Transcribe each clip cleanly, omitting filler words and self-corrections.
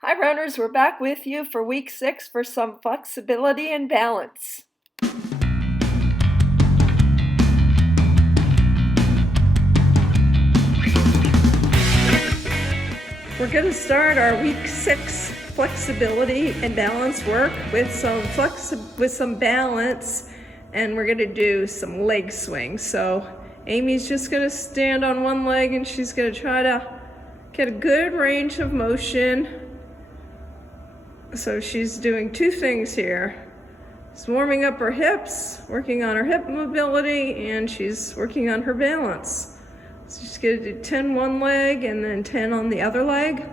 Hi runners, we're back with you for week 6 for some flexibility and balance. We're going to start our week 6 flexibility and balance work with some balance, and we're going to do some leg swings. So Amy's just going to stand on one leg and she's going to try to get a good range of motion. So she's doing two things here. She's warming up her hips, working on her hip mobility, and she's working on her balance. So she's going to do 10 one leg and then 10 on the other leg.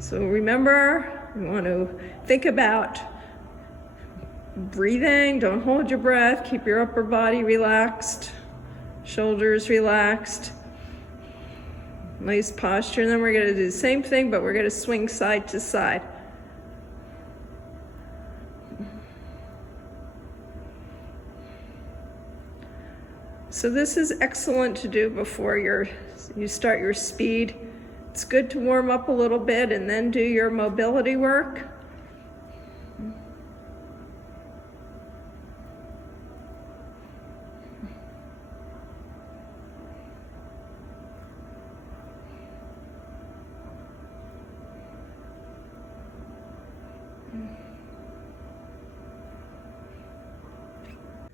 So remember, you want to think about breathing. Don't hold your breath. Keep your upper body relaxed, shoulders relaxed. Nice posture, and then we're going to do the same thing, but we're going to swing side to side. So this is excellent to do before you start your speed. It's good to warm up a little bit and then do your mobility work.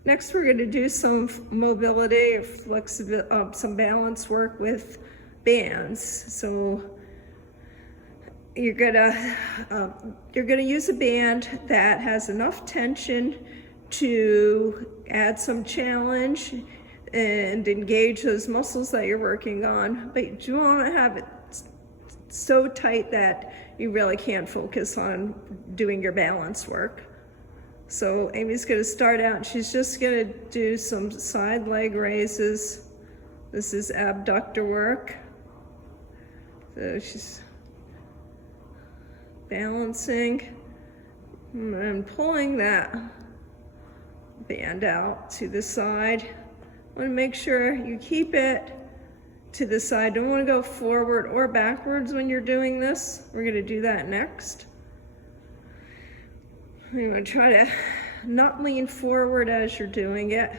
Next, we're going to do some mobility, flexibility, some balance work with bands. So you're gonna use a band that has enough tension to add some challenge and engage those muscles that you're working on, but you don't want to have it so tight that you really can't focus on doing your balance work. So Amy's going to start out and she's just going to do some side leg raises. This is abductor work. So she's balancing and pulling that band out to the side. Want to make sure you keep it to the side. Don't want to go forward or backwards when you're doing this. We're going to do that next. You're going to try to not lean forward as you're doing it.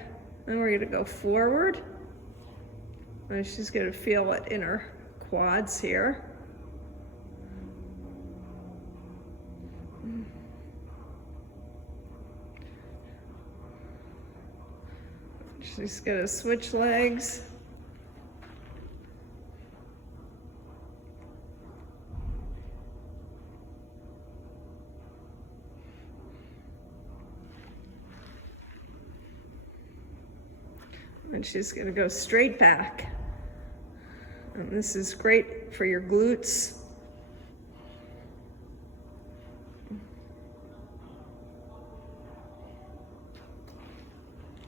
Then we're going to go forward. And she's going to feel it in her quads here. She's going to switch legs. And she's going to go straight back. And this is great for your glutes.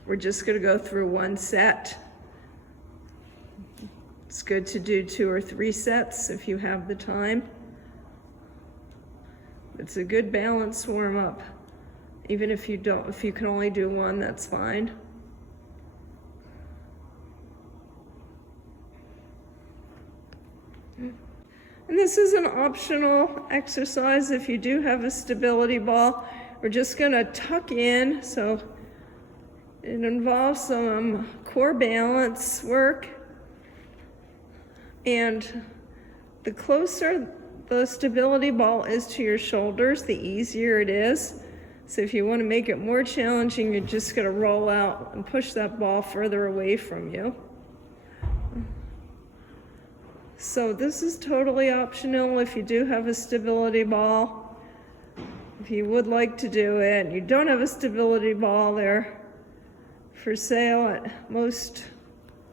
We're just going to go through one set. It's good to do 2 or 3 sets if you have the time. It's a good balance warm up. Even if you can only do one, that's fine. And this is an optional exercise if you do have a stability ball. We're just going to tuck in, so it involves some core balance work. And the closer the stability ball is to your shoulders, the easier it is. So if you want to make it more challenging, you're just going to roll out and push that ball further away from you. So this is totally optional if you do have a stability ball. If you would like to do it and you don't have a stability ball, they're for sale at most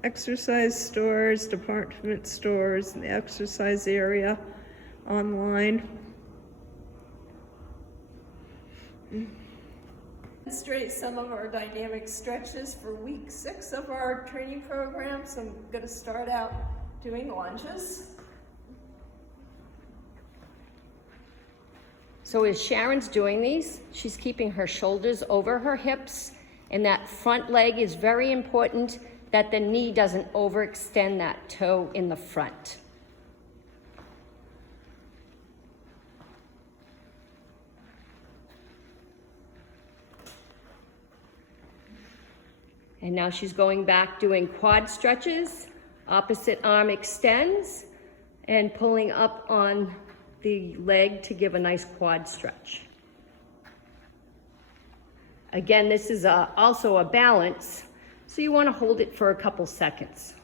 exercise stores, department stores, in the exercise area, online. Demonstrate some of our dynamic stretches for week 6 of our training program. So I'm going to start out doing lunges. So as Sharon's doing these, she's keeping her shoulders over her hips, and that front leg is very important. that the knee doesn't overextend that toe in the front. And now she's going back doing quad stretches, opposite arm extends, and pulling up on the leg to give a nice quad stretch. Again, this is also a balance, so you want to hold it for a couple seconds.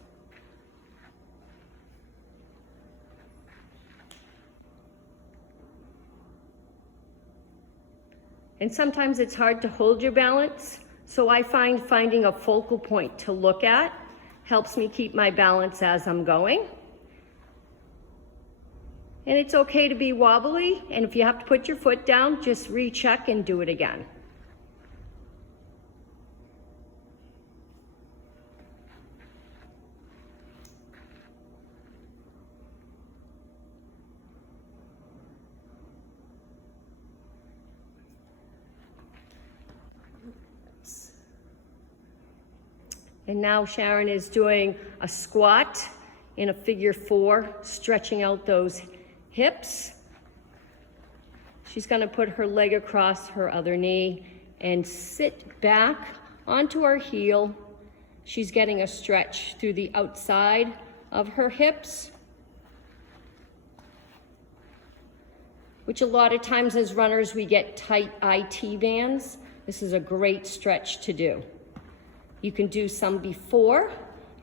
And sometimes it's hard to hold your balance, so I find finding a focal point to look at helps me keep my balance as I'm going. And it's okay to be wobbly, and if you have to put your foot down, just recheck and do it again. And now Sharon is doing a squat in a figure 4, stretching out those hips. She's going to put her leg across her other knee and sit back onto her heel. She's getting a stretch through the outside of her hips, which a lot of times as runners we get tight IT bands. This is a great stretch to do. You can do some before,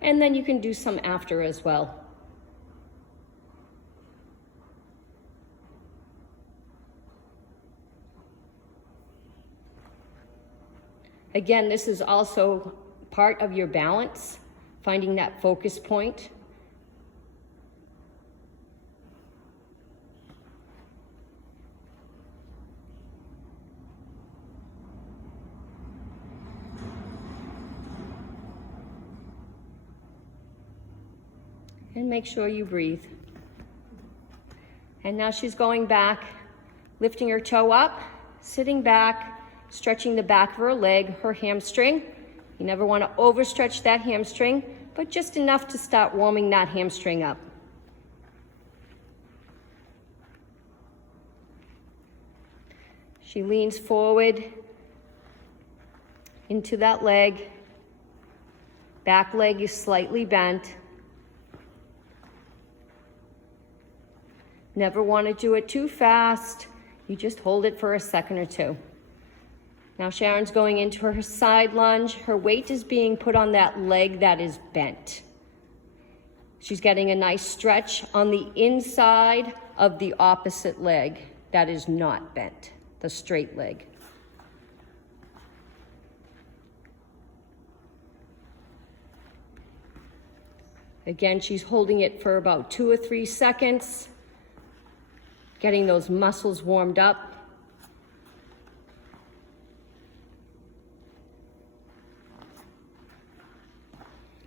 and then you can do some after as well. Again, this is also part of your balance, finding that focus point. And make sure you breathe. And now she's going back, lifting her toe up, sitting back, stretching the back of her leg, her hamstring. You never want to overstretch that hamstring, but just enough to start warming that hamstring up. She leans forward into that leg. Back leg is slightly bent. Never want to do it too fast. You just hold it for a second or two. Now Sharon's going into her side lunge. Her weight is being put on that leg that is bent. She's getting a nice stretch on the inside of the opposite leg that is not bent, the straight leg. Again, she's holding it for about 2 or 3 seconds. Getting those muscles warmed up.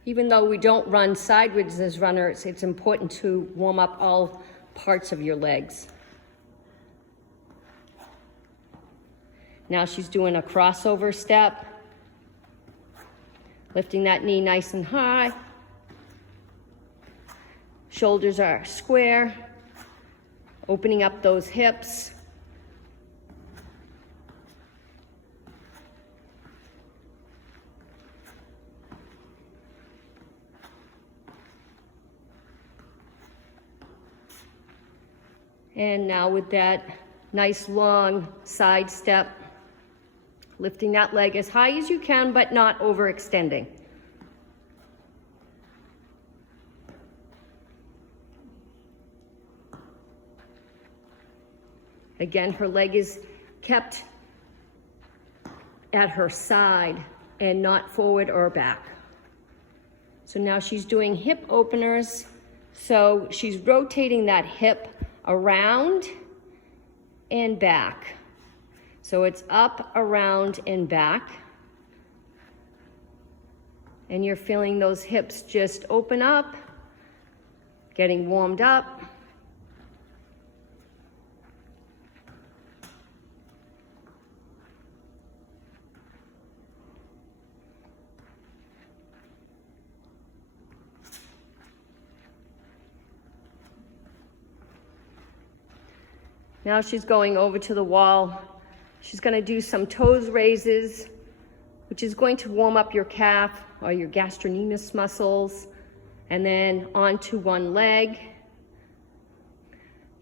Even though we don't run sideways as runners, it's important to warm up all parts of your legs. Now she's doing a crossover step, lifting that knee nice and high. Shoulders are square. Opening up those hips. And now with that nice long side step, lifting that leg as high as you can, but not overextending. Again, her leg is kept at her side and not forward or back. So now she's doing hip openers. So she's rotating that hip around and back. So it's up, around, and back. And you're feeling those hips just open up, getting warmed up. Now she's going over to the wall. She's going to do some toes raises, which is going to warm up your calf or your gastrocnemius muscles, and then onto one leg.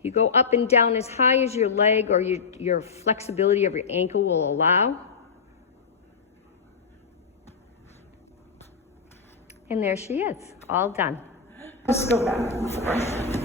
You go up and down as high as your leg or your flexibility of your ankle will allow. And there she is, all done. Let's go back and forth.